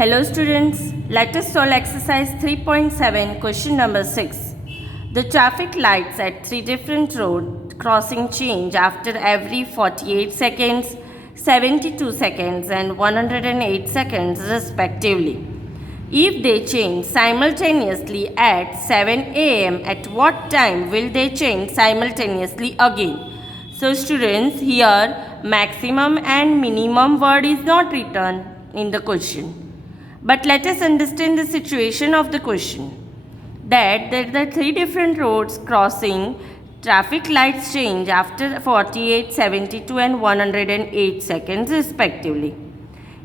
Hello students, let us solve exercise 3.7 question number 6. The traffic lights at three different road crossing change after every 48 seconds, 72 seconds and 108 seconds respectively. If they change simultaneously at 7 am, at what time will they change simultaneously again? So students, here maximum and minimum word is not written in the question. But let us understand the situation of the question. That there are three different roads crossing, traffic lights change after 48, 72 and 108 seconds respectively.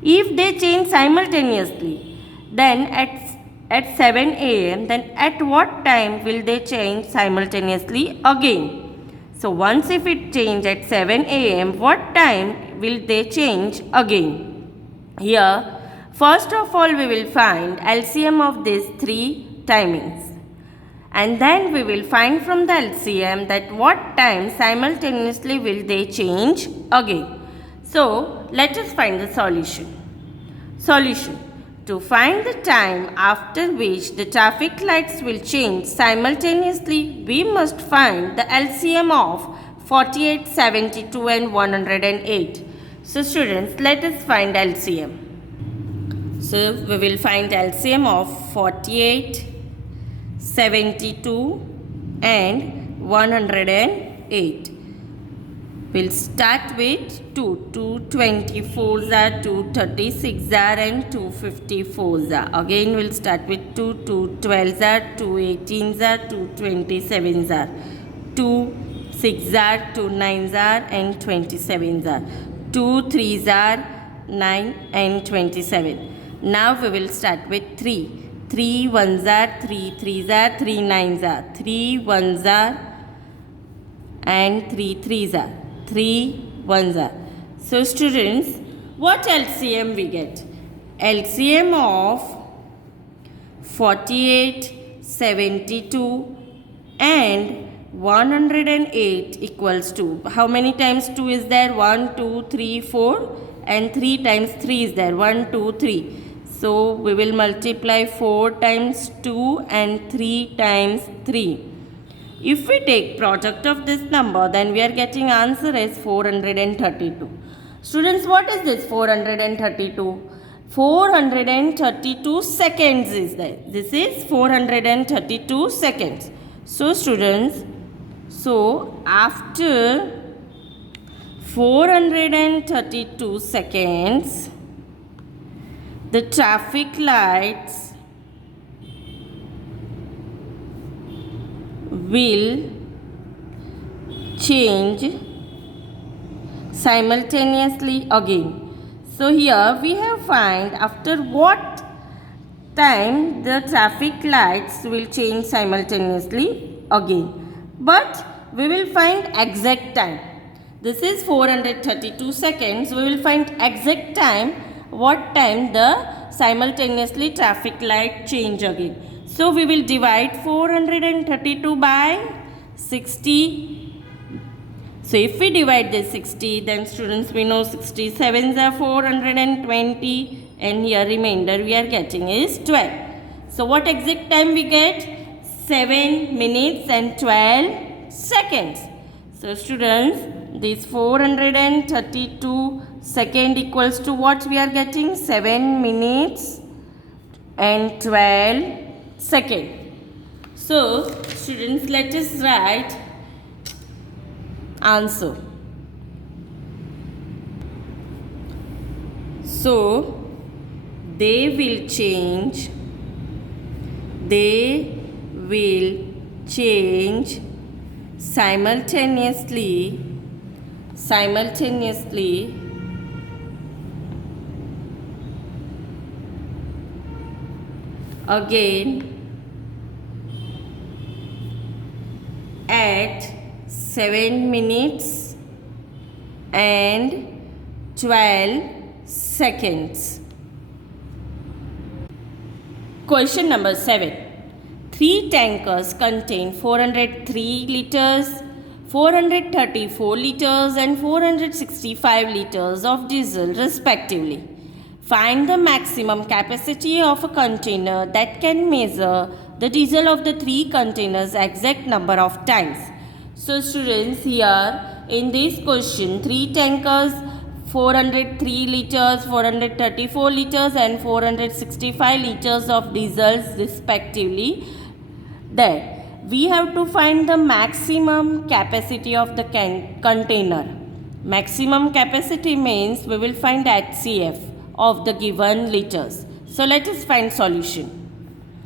If they change simultaneously, then at 7 am, then at what time will they change simultaneously again? So once if it change at 7 am, what time will they change again? Here, first of all, we will find LCM of these three timings. And then we will find from the LCM that what time simultaneously will they change again. So, let us find the solution. Solution. To find the time after which the traffic lights will change simultaneously, we must find the LCM of 48, 72 and 108. So, students, let us find LCM. So, we will find LCM of 48, 72 and 108. We'll start with 2. 2 24s are, 2 36s are and 2 54s are. Again, we'll start with 2. 2 12s are, 2 18s are, 2 27s are. 2 6s are, 2 9s are and 27s are. 2 3s are, 9 and 27. Now we will start with 3. 3 1s are, 3 3s are, 3 9s are, 3 1s are and 3 3s are, 3 1s are. So students, what LCM we get? LCM of 48, 72 and 108 equals to, how many times 2 is there? 1, 2, 3, 4 and 3 times 3 is there, 1, 2, 3. So, we will multiply 4 times 2 and 3 times 3. If we take product of this number, then we are getting answer as 432. Students, what is this 432? 432 seconds is there. This is 432 seconds. So, students, so after 432 seconds, the traffic lights will change simultaneously again. So here we have find after what time the traffic lights will change simultaneously again. But we will find exact time. This is 432 seconds. We will find exact time, what time the simultaneously traffic light change again. So we will divide 432 by 60. So if we divide this 60, then students, we know 67s are 420 and here remainder we are getting is 12. So what exact time we get? 7 minutes and 12 seconds. So students, this 432 second equals to what we are getting? 7 minutes and 12 second. So students, let us write answer. So they will change simultaneously again at 7 minutes and 12 seconds. Question number 7. 3 tankers contain 403 liters, 434 liters and 465 liters of diesel respectively. Find the maximum capacity of a container that can measure the diesel of the three containers exact number of times. So students, here in this question, three tankers, 403 liters, 434 liters and 465 liters of diesels respectively. Then we have to find the maximum capacity of the container. Maximum capacity means we will find HCF of the given liters. So let us find solution.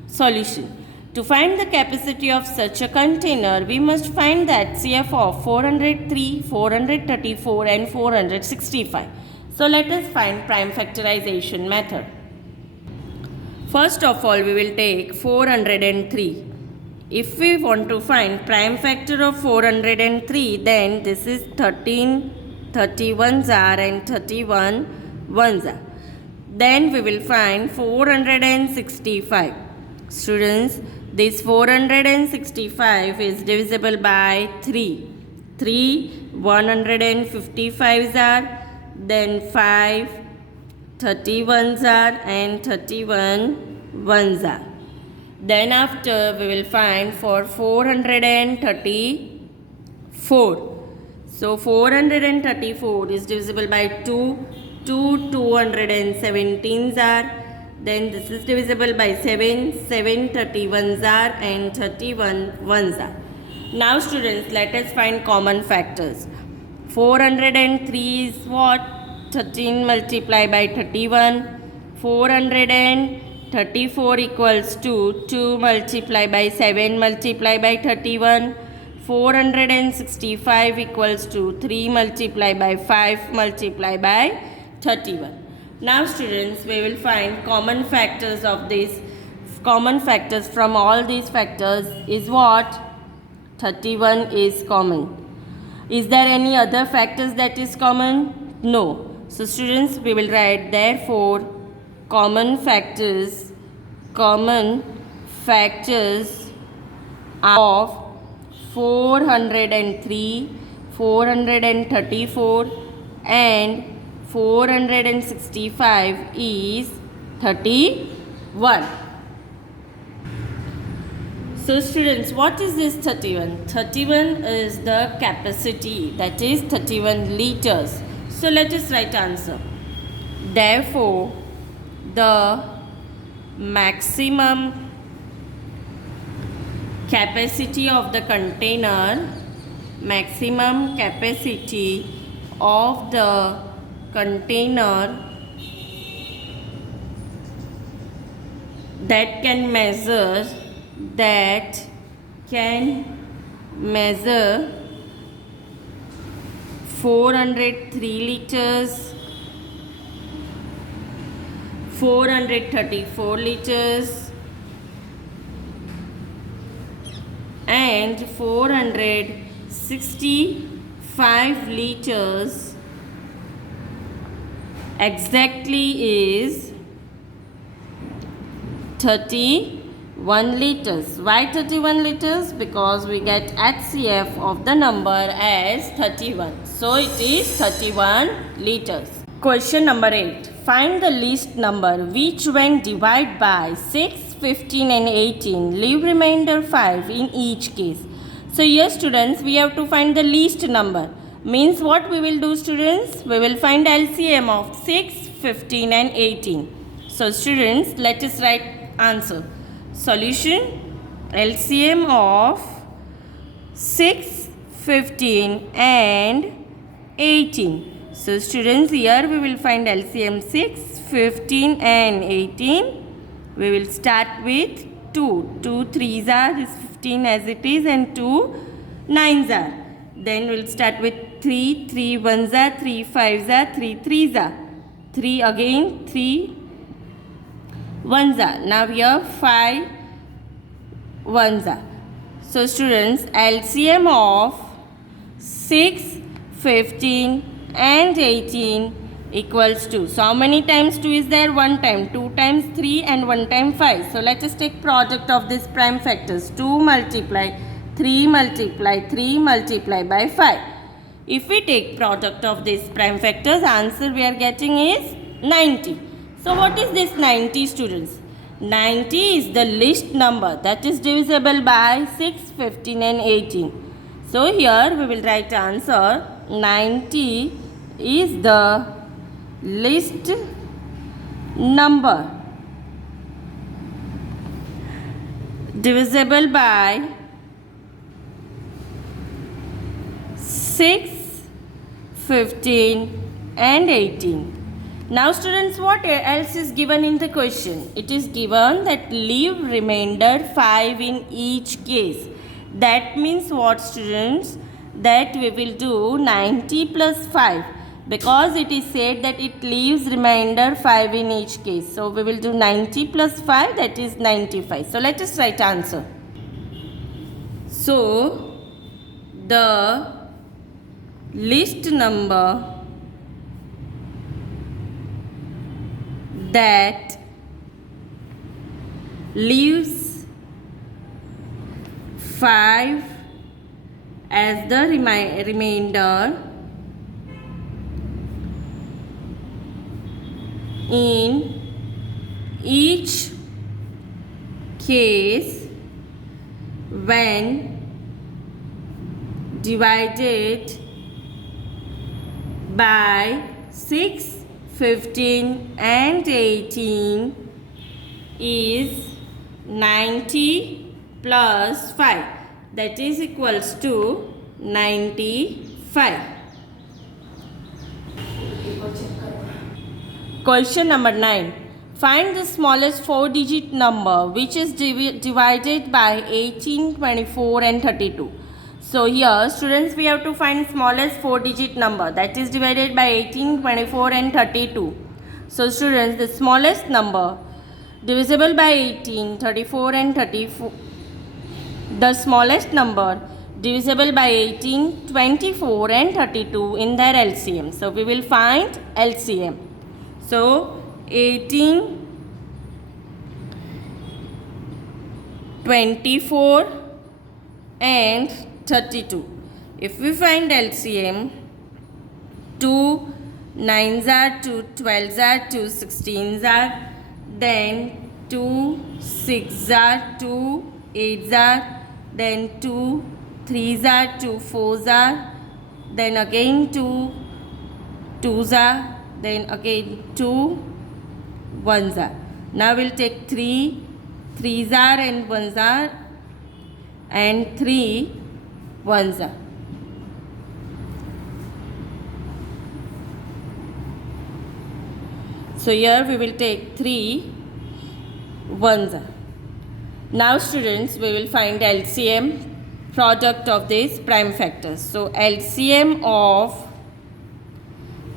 Solution. To find the capacity of such a container, we must find the HCF of 403, 434 and 465. So let us find prime factorization method. First of all, we will take 403. If we want to find prime factor of 403, then this is 13, 31s are and 31 ones are. Then we will find 465. Students, this 465 is divisible by 3. 3 155s are, then 5 31s are and 31 ones are. Then after we will find for 434. So 434 is divisible by 2. 217s are, then this is divisible by 7 31s are and 31 ones are. Now students, let us find common factors. 403 is what? 13 multiplied by 31. 434 equals to 2 multiplied by 7 multiplied by 31. 465 equals to 3 multiplied by 5 multiplied by 31. Now students, we will find common factors of this. Common factors from all these factors is what? 31 is common. Is there any other factors that is common? No. So students, we will write therefore common factors of 403, 434 and 465 is 31. So students, what is this 31? 31 is the capacity, that is 31 liters. So let us write answer. Therefore, the maximum capacity of the container, maximum capacity of the container that can measure 403 liters, 434 liters and 465 liters exactly is 31 liters. Why 31 liters? Because we get HCF of the number as 31. So it is 31 liters. Question number 8. Find the least number which when divided by 6, 15 and 18 leave remainder 5 in each case. So here students, we have to find the least number. Means what we will do students? We will find LCM of 6, 15 and 18. So students, let us write answer. Solution, LCM of 6, 15 and 18. So students, here we will find LCM 6, 15 and 18. We will start with 2. 2 3s are is 15 as it is and 2 9s are. Then we will start with 3. 3 1s are, 3 5s are, 3 3s are. 3 again, 3 1s are. Now here 5 1s are. So students, LCM of 6, 15 and 18 equals 2. So how many times 2 is there? 1 time. 2 times 3 and 1 time 5. So let us take product of these prime factors. 2 multiply 3 multiply 3 multiply by 5. If we take product of these prime factors, answer we are getting is 90. So what is this 90, students? 90 is the least number that is divisible by 6, 15 and 18. So here we will write answer 90 is the least number divisible by 6, 15 and 18. Now students, what else is given in the question? It is given that leave remainder 5 in each case. That means what, students? That we will do 90 plus 5, because it is said that it leaves remainder 5 in each case. So we will do 90 plus 5, that is 95. So let us write answer. So the least number that leaves 5 as the remainder in each case when divided by 6, 15 and 18 is 90 plus 5, that is equals to 95. Question number 9. Find the smallest 4-digit number which is divided by 18, 24 and 32. So here students, we have to find smallest 4-digit number that is divided by 18, 24 and 32. So students, the smallest number divisible by 18, 34 and 34. The smallest number divisible by 18, 24 and 32 in their LCM. So we will find LCM. So 18, 24 and 32. If we find LCM, 2 9s are 2, 12s are 2, 16s are, then 2 6s are 2, 8s are, then 2 3s are 2, 4s are, then again 2 2s are, then again 2 1s are. Now we'll take 3 3s are and 1s are, and 3 1s are. So here we will take 3 1s are. Now students, we will find LCM, product of these prime factors. So LCM of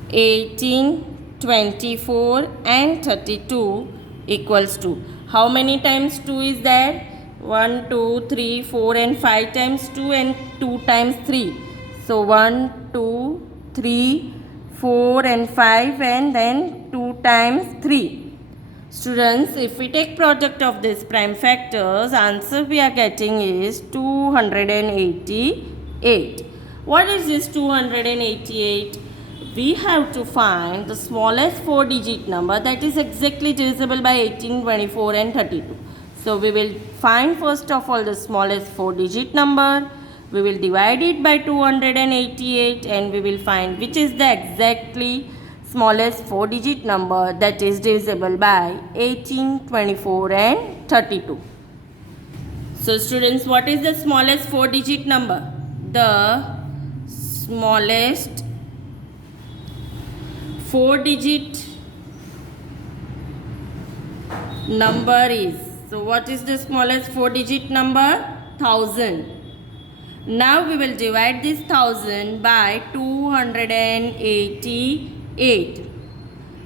18, 24 and 32 equals to, how many times 2 is there? 1, 2, 3, 4 and 5 times 2 and 2 times 3. So 1, 2, 3, 4 and 5 and then 2 times 3. Students, if we take product of these prime factors, answer we are getting is 288. What is this 288? We have to find the smallest 4-digit number that is exactly divisible by 18, 24 and 32. So we will find first of all the smallest 4-digit number. We will divide it by 288 and we will find which is the exactly smallest 4-digit number that is divisible by 18, 24 and 32. So students, what is the smallest 4-digit number? The smallest 4-digit number is, so what is the smallest 4-digit number? 1000. Now we will divide this 1000 by 288.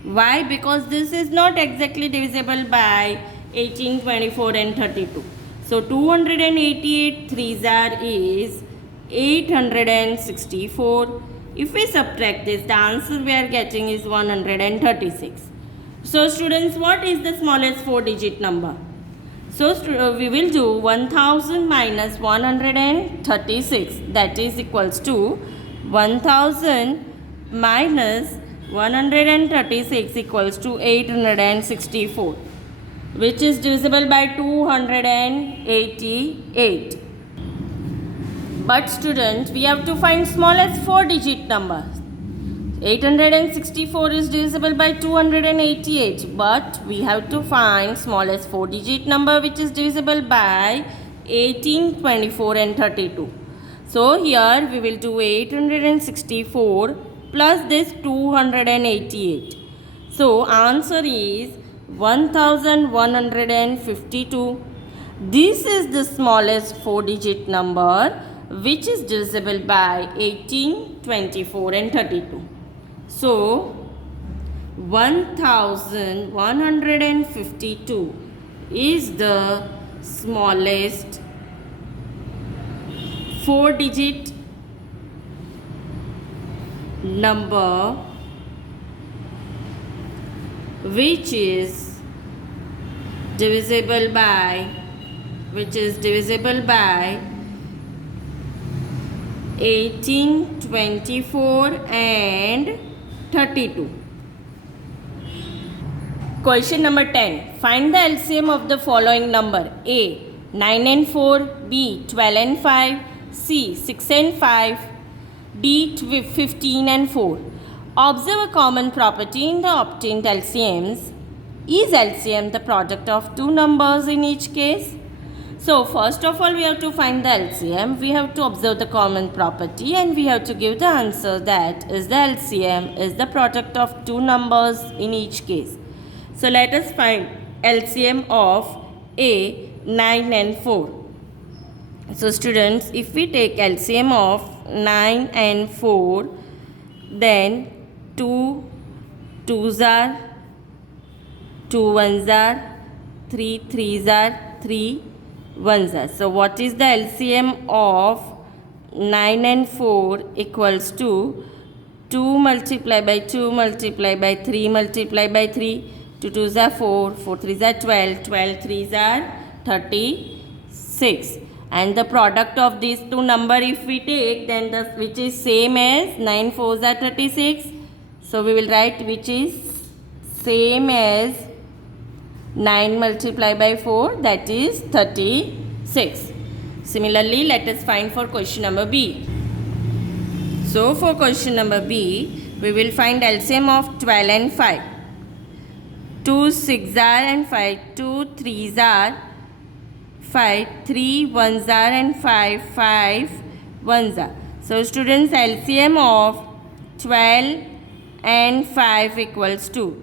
Why? Because this is not exactly divisible by 18, 24 and 32. So 288 3s are is 864. If we subtract this, the answer we are getting is 136. So students, what is the smallest 4-digit number? So we will do 1000 minus 136, that is equals to 1000 minus 136 equals to 864, which is divisible by 288. But students, we have to find smallest 4-digit number. 864 is divisible by 288, but we have to find smallest 4-digit number which is divisible by 18, 24 and 32. So here we will do 864 plus this 288. So answer is 1152. This is the smallest 4-digit number which is divisible by 18, 24 and 32. So 1152 is the smallest 4-digit number which is divisible by 18, 24 and 32. Question number 10. Find the LCM of the following number. A. 9 and 4. B. 12 and 5. C. 6 and 5. D. 15 and 4. Observe a common property in the obtained LCMs. Is LCM the product of two numbers in each case? So first of all, we have to find the LCM. We have to observe the common property and we have to give the answer that is the LCM is the product of two numbers in each case. So let us find LCM of A, 9 and 4. So students, if we take LCM of 9 and 4, then 2 2s are 2 1s are 3 3s are 3 1s are. So what is the LCM of 9 and 4 equals to 2 multiplied by 2 multiplied by 3 multiplied by 3. 2 2s are 4, 4 3s are 12, 12 3s are 36. And the product of these two number if we take, then the which is same as 9 4s are 36. So we will write which is same as 9 multiplied by 4, that is 36. Similarly, let us find for question number B. So for question number B, we will find LCM of 12 and 5. 2 6 are and 5, 2 3s are 5, 3 1s are and 5 1s are. So students, LCM of 12 and 5 equals to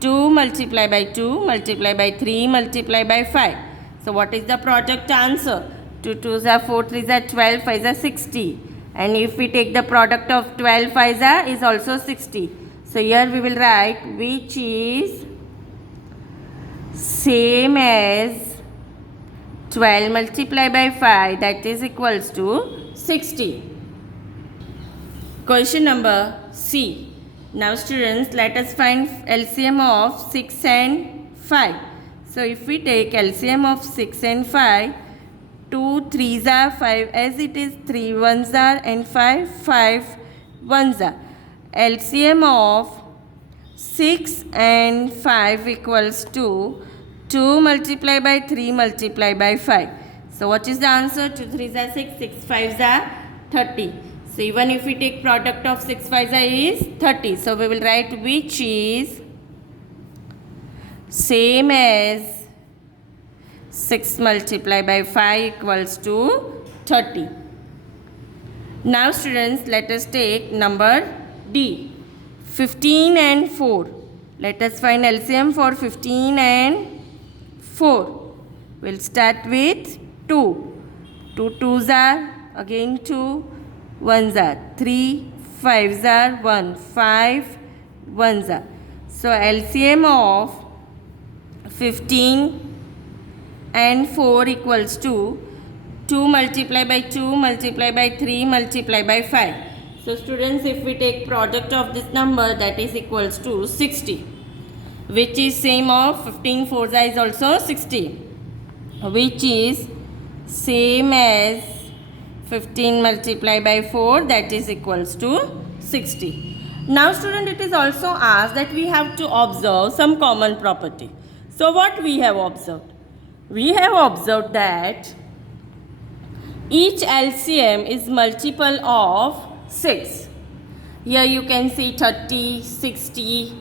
2 multiplied by 2 multiplied by 3 multiplied by 5. So what is the product answer? 2 2s are 4 3s are 12, 5s are 60. And if we take the product of 12 5s are is also 60. So here we will write which is same as 12 multiplied by 5, that is equals to 60. Question number C. Now students, let us find LCM of 6 and 5. So if we take LCM of 6 and 5, 2 3s are 5 as it is 3 1s are and 5 1s are. LCM of 6 and 5 equals to 2 multiplied by 3 multiplied by 5. So what is the answer? 2 3s are 6, 6 5s are 30. So even if we take product of 6 5s are is 30. So we will write which is same as 6 multiplied by 5 equals to 30. Now students, let us take number D. 15 and 4. Let us find LCM for 15 and 4. We'll start with 2. 2 2s are again 2 1s are 3 5s are 1 5 1s are. So LCM of 15 and 4 equals to 2 multiplied by 2 multiplied by 3 multiplied by 5. So students, if we take product of this number, that is equals to 60, which is same of 15 4s is also 60, which is same as 15 multiplied by 4, that is equals to 60. Now student, it is also asked that we have to observe some common property. So what we have observed? We have observed that each LCM is multiple of 6. Here you can see 30, 60.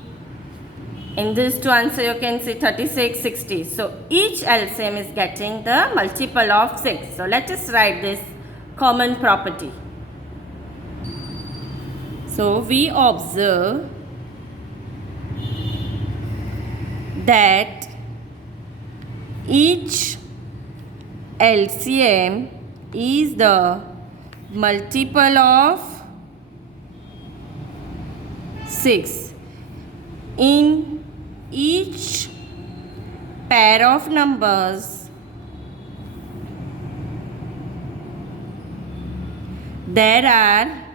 In this to answer you can see 36, 60. So each LCM is getting the multiple of 6. So let us write this common property. So we observe that each LCM is the multiple of 6. In each pair of numbers, there are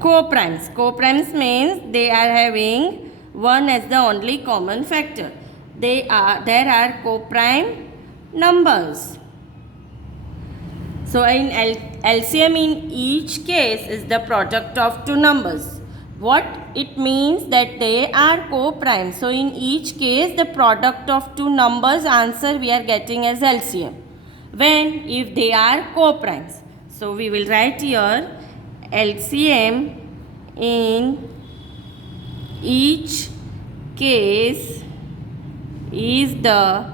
co-primes. Co-primes means they are having 1 as the only common factor. There are co-prime numbers. So in LCM in each case is the product of two numbers. What it means that they are co-prime. So in each case the product of two numbers answer we are getting as LCM. When if they are co-primes. So we will write here LCM in each case is the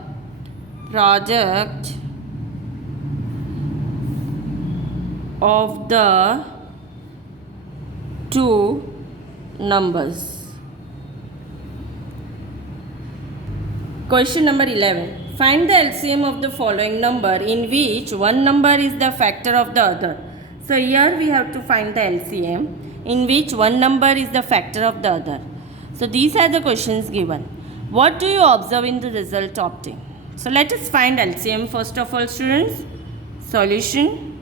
product of the two numbers. Question number 11. Find the LCM of the following number in which one number is the factor of the other. So here we have to find the LCM in which one number is the factor of the other. So these are the questions given. What do you observe in the result obtained? So let us find LCM first of all, students. Solution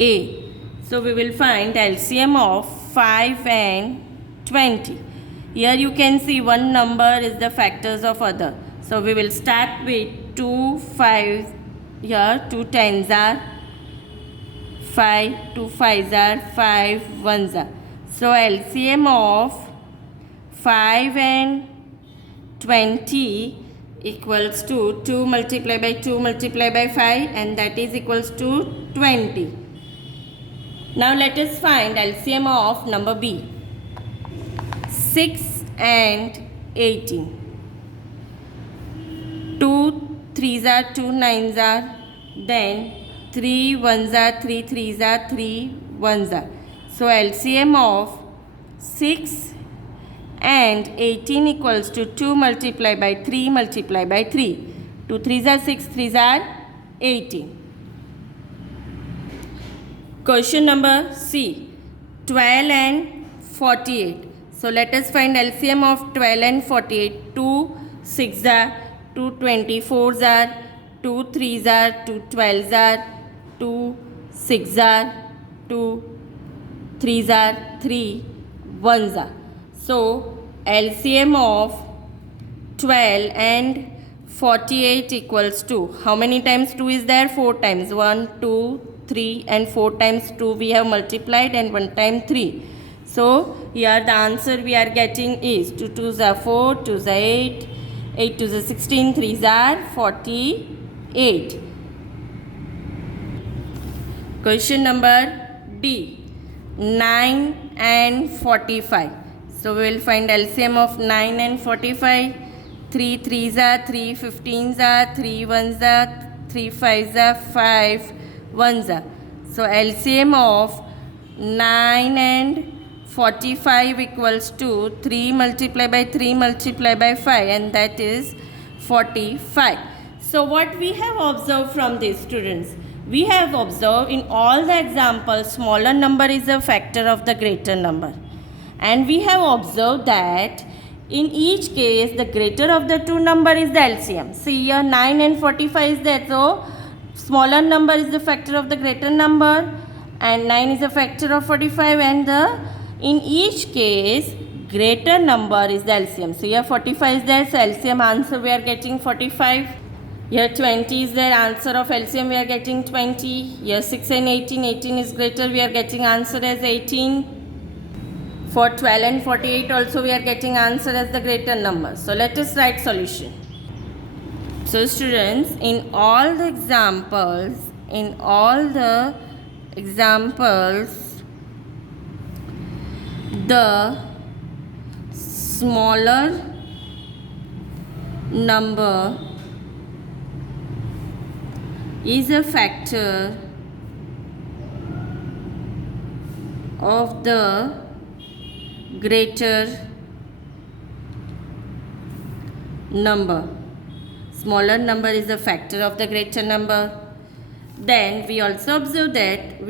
A. So we will find LCM of 5 and 20. Here you can see one number is the factors of other. So we will start with 2 5. Here 2 tens are 5, 2 5s are 5 ones are. So LCM of 5 and 20 equals to 2 multiplied by 2 multiplied by 5, and that is equals to 20. Now let us find LCM of number B. 6 and 18. 2 3s are 2 9s are, then 3 1s are 3 3s are 3 1s are. So LCM of 6 and 18 equals to 2 multiplied by 3 multiplied by 3. 2 3s are 6, 3s are 18. Question number C. 12 and 48. So let us find LCM of 12 and 48. 2 6 are, 2 24s are, 2 3s are, 2 12s are, 2 6 are, 2 3s are, 3 1s are. So LCM of 12 and 48 equals to, how many times 2 is there? 4 times. 1, 2, 3 and 4 times 2 we have multiplied and 1 time 3. So here the answer we are getting is 2 2s are 4, 2s are 8, 8 2s are 16, 3s are 48. Question number D. 9 and 45. So we will find LCM of 9 and 45. 3 3s are 3, 15s are 3 1s are, 3 5s are 5 1s are. So LCM of 9 and 45 equals to 3 multiplied by 3 multiplied by 5, and that is 45. So what we have observed from these students? We have observed in all the examples smaller number is a factor of the greater number. And we have observed that in each case the greater of the two number is the LCM. See here 9 and 45 is there. So smaller number is the factor of the greater number and 9 is a factor of 45, and in each case greater number is the LCM. So here 45 is there, so LCM answer we are getting 45. Here 20 is there, answer of LCM we are getting 20. Here 6 and 18, 18 is greater, we are getting answer as 18. For 12 and 48 also we are getting answer as the greater number. So let us write solution. So students, in all the examples, the smaller number is a factor of the greater number. Smaller number is a factor of the greater number. Then we also observe that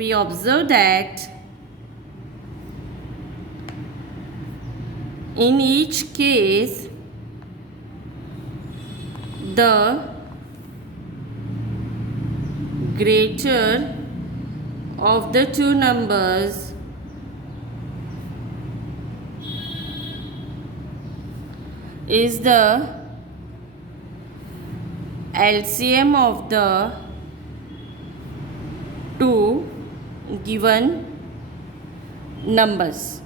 in each case the greater of the two numbers is the LCM of the two given numbers.